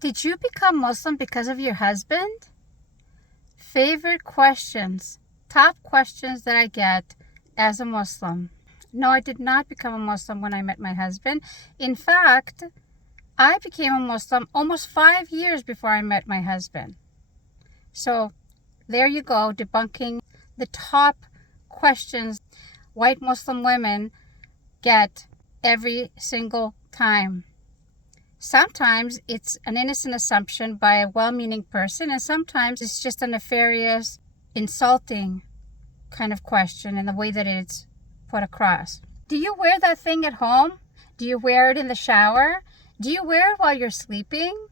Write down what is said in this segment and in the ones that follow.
Did you become Muslim because of your husband? Favorite questions. Top questions that I get as a Muslim. No, I did not become a Muslim when I met my husband. In fact, I became a Muslim almost 5 years before I met my husband. So there you go, debunking the top questions white Muslim women get every single time. Sometimes it's an innocent assumption by a well-meaning person, and sometimes it's just a nefarious, insulting kind of question in the way that it's put across. Do you wear that thing at home? Do you wear it in the shower? Do you wear it while you're sleeping?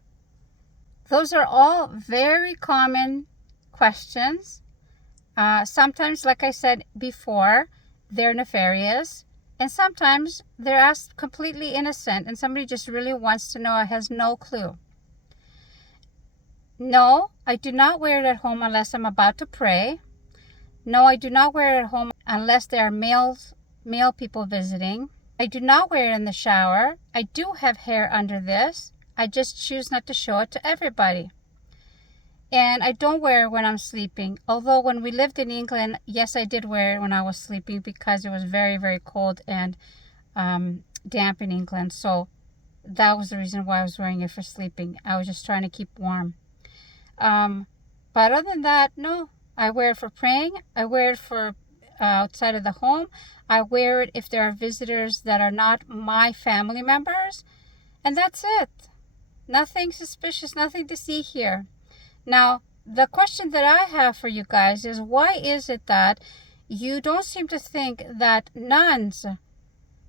Those are all very common questions. Sometimes, like I said before, they're nefarious. And sometimes they're asked completely innocent and somebody just really wants to know, has no clue. No, I do not wear it at home unless I'm about to pray. No, I do not wear it at home unless there are male people visiting. I do not wear it in the shower. I do have hair under this. I just choose not to show it to everybody. And I don't wear it when I'm sleeping. Although when we lived in England, yes, I did wear it when I was sleeping because it was very, very cold and damp in England. So that was the reason why I was wearing it for sleeping. I was just trying to keep warm. But other than that, no. I wear it for praying. I wear it for outside of the home. I wear it if there are visitors that are not my family members. And that's it. Nothing suspicious, nothing to see here. Now, the question that I have for you guys is, why is it that you don't seem to think that nuns,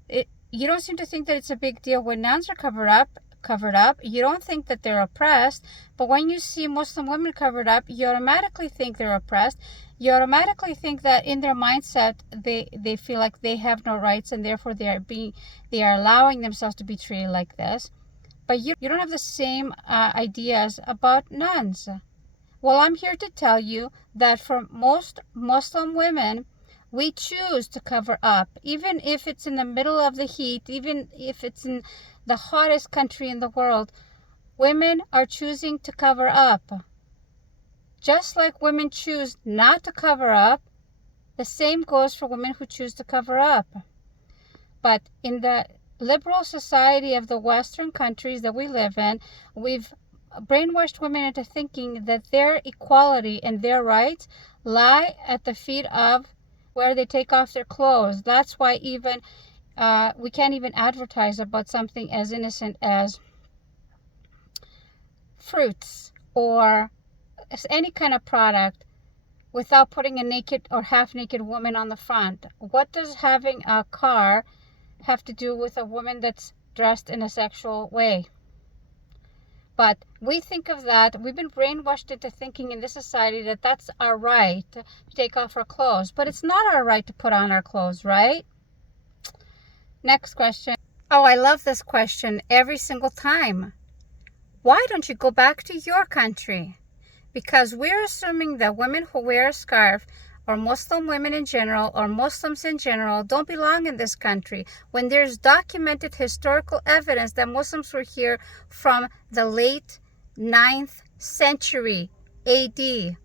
you don't seem to think that it's a big deal when nuns are covered up. You don't think that they're oppressed, but when you see Muslim women covered up, you automatically think they're oppressed. You automatically think that in their mindset, they feel like they have no rights and therefore they are allowing themselves to be treated like this. But you don't have the same ideas about nuns. Well, I'm here to tell you that for most Muslim women, we choose to cover up, even if it's in the middle of the heat, even if it's in the hottest country in the world. Women are choosing to cover up. Just like women choose not to cover up, the same goes for women who choose to cover up. But in the liberal society of the Western countries that we live in, we've brainwashed women into thinking that their equality and their rights lie at the feet of where they take off their clothes. That's why even we can't even advertise about something as innocent as fruits or any kind of product without putting a naked or half-naked woman on the front. What does having a car have to do with a woman that's dressed in a sexual way? But we think of that, we've been brainwashed into thinking in this society that that's our right to take off our clothes. But it's not our right to put on our clothes, right? Next question. Oh, I love this question every single time. Why don't you go back to your country? Because we're assuming that women who wear a scarf, or Muslim women in general, or Muslims in general, don't belong in this country, when there's documented historical evidence that Muslims were here from the late 9th century AD.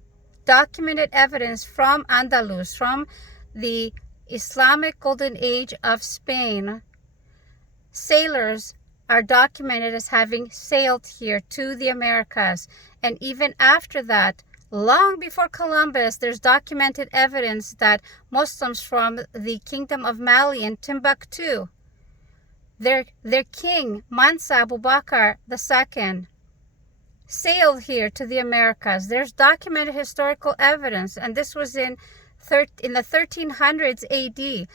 Documented evidence from Andalus, from the Islamic Golden Age of Spain. Sailors are documented as having sailed here to the Americas. And even after that, long before Columbus, there's documented evidence that Muslims from the Kingdom of Mali and Timbuktu, their king, Mansa Abu Bakr II, sailed here to the Americas. There's documented historical evidence, and this was in the 1300s AD,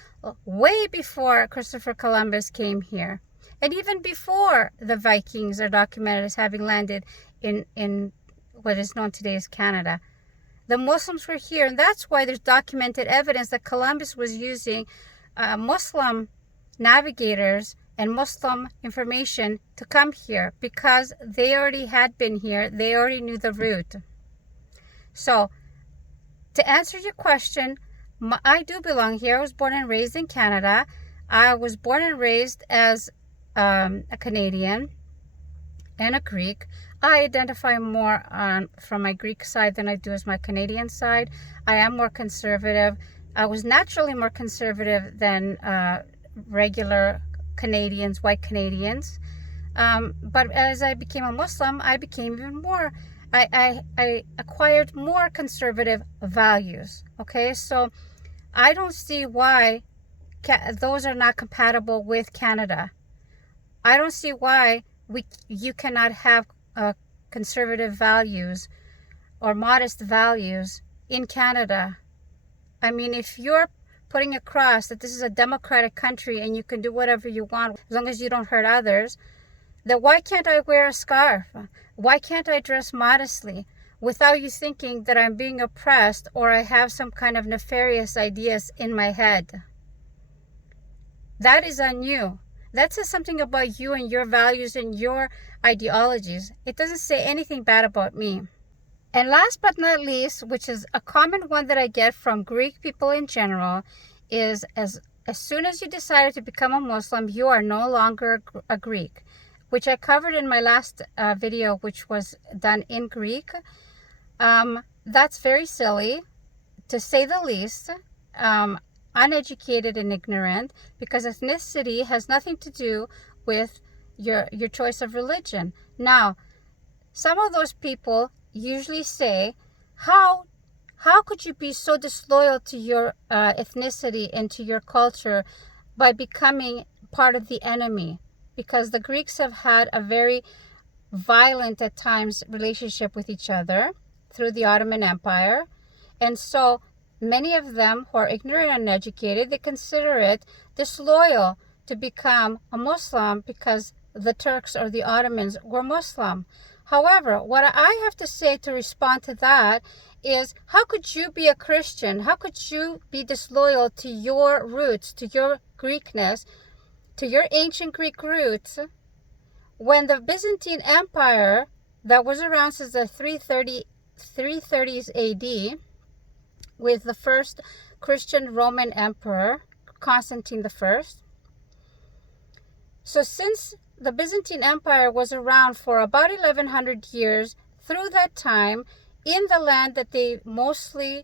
way before Christopher Columbus came here. And even before the Vikings are documented as having landed in what is known today as Canada. The Muslims were here, and that's why there's documented evidence that Columbus was using Muslim navigators and Muslim information to come here, because they already had been here. They already knew the route. So, to answer your question, I do belong here. I was born and raised in Canada. I was born and raised as a Canadian. and a Greek. I identify more from my Greek side than I do as my Canadian side. I am more conservative. I was naturally more conservative than regular Canadians, white Canadians. But as I became a Muslim, I became even more, I acquired more conservative values. Okay, so I don't see why those are not compatible with Canada. I don't see why you cannot have conservative values or modest values in Canada. I mean, if you're putting across that this is a democratic country and you can do whatever you want as long as you don't hurt others, then why can't I wear a scarf? Why can't I dress modestly without you thinking that I'm being oppressed or I have some kind of nefarious ideas in my head? That is on you. That says something about you and your values and your ideologies. It doesn't say anything bad about me. And last but not least, which is a common one that I get from Greek people in general, is as soon as you decided to become a Muslim, you are no longer a Greek, which I covered in my last video, which was done in Greek. That's very silly, to say the least. Uneducated and ignorant, because ethnicity has nothing to do with your choice of religion. Now, some of those people usually say, how could you be so disloyal to your ethnicity and to your culture by becoming part of the enemy? Because the Greeks have had a very violent at times relationship with each other through the Ottoman Empire, and so many of them who are ignorant and uneducated, they consider it disloyal to become a Muslim because the Turks or the Ottomans were Muslim. However, what I have to say to respond to that is, how could you be a Christian? How could you be disloyal to your roots, to your Greekness, to your ancient Greek roots, when the Byzantine Empire that was around since the 330s AD, with the first Christian Roman emperor, Constantine I. So since the Byzantine Empire was around for about 1100 years, through that time, in the land that they mostly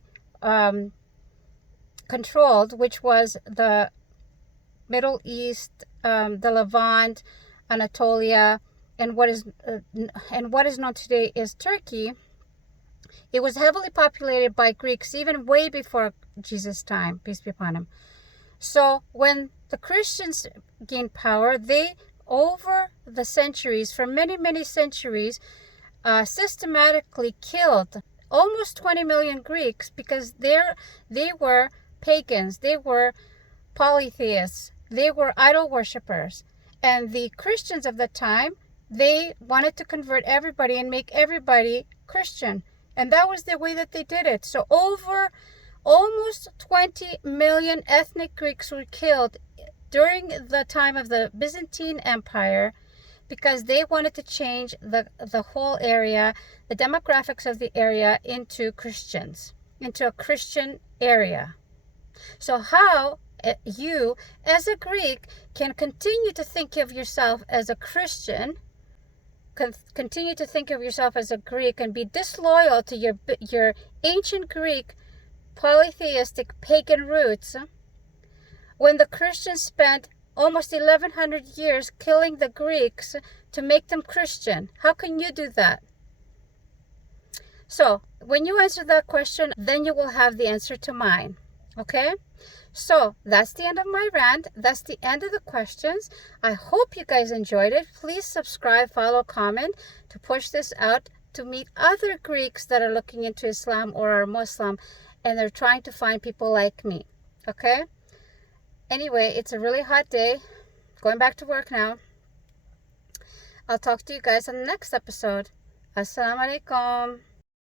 controlled, which was the Middle East, the Levant, Anatolia, and what is known today as Turkey, it was heavily populated by Greeks even way before Jesus' time, peace be upon him. So when the Christians gained power, they, over the centuries, for many, many centuries, systematically killed almost 20 million Greeks because they were pagans, they were polytheists, they were idol worshippers. And the Christians of the time, they wanted to convert everybody and make everybody Christian. And that was the way that they did it. So over almost 20 million ethnic Greeks were killed during the time of the Byzantine Empire because they wanted to change the whole area, the demographics of the area, into Christians, into a Christian area. So how you, as a Greek, can continue to think of yourself as a Christian, continue to think of yourself as a Greek, and be disloyal to your ancient Greek polytheistic pagan roots, when the Christians spent almost 1100 years killing the Greeks to make them Christian? How can you do that? So when you answer that question, then you will have the answer to mine. Okay? So that's the end of my rant. That's the end of the questions. I hope you guys enjoyed it. Please subscribe, follow, comment to push this out to meet other Greeks that are looking into Islam or are Muslim and they're trying to find people like me. Okay? Anyway, it's a really hot day. Going back to work now. I'll talk to you guys on the next episode. Assalamu alaikum.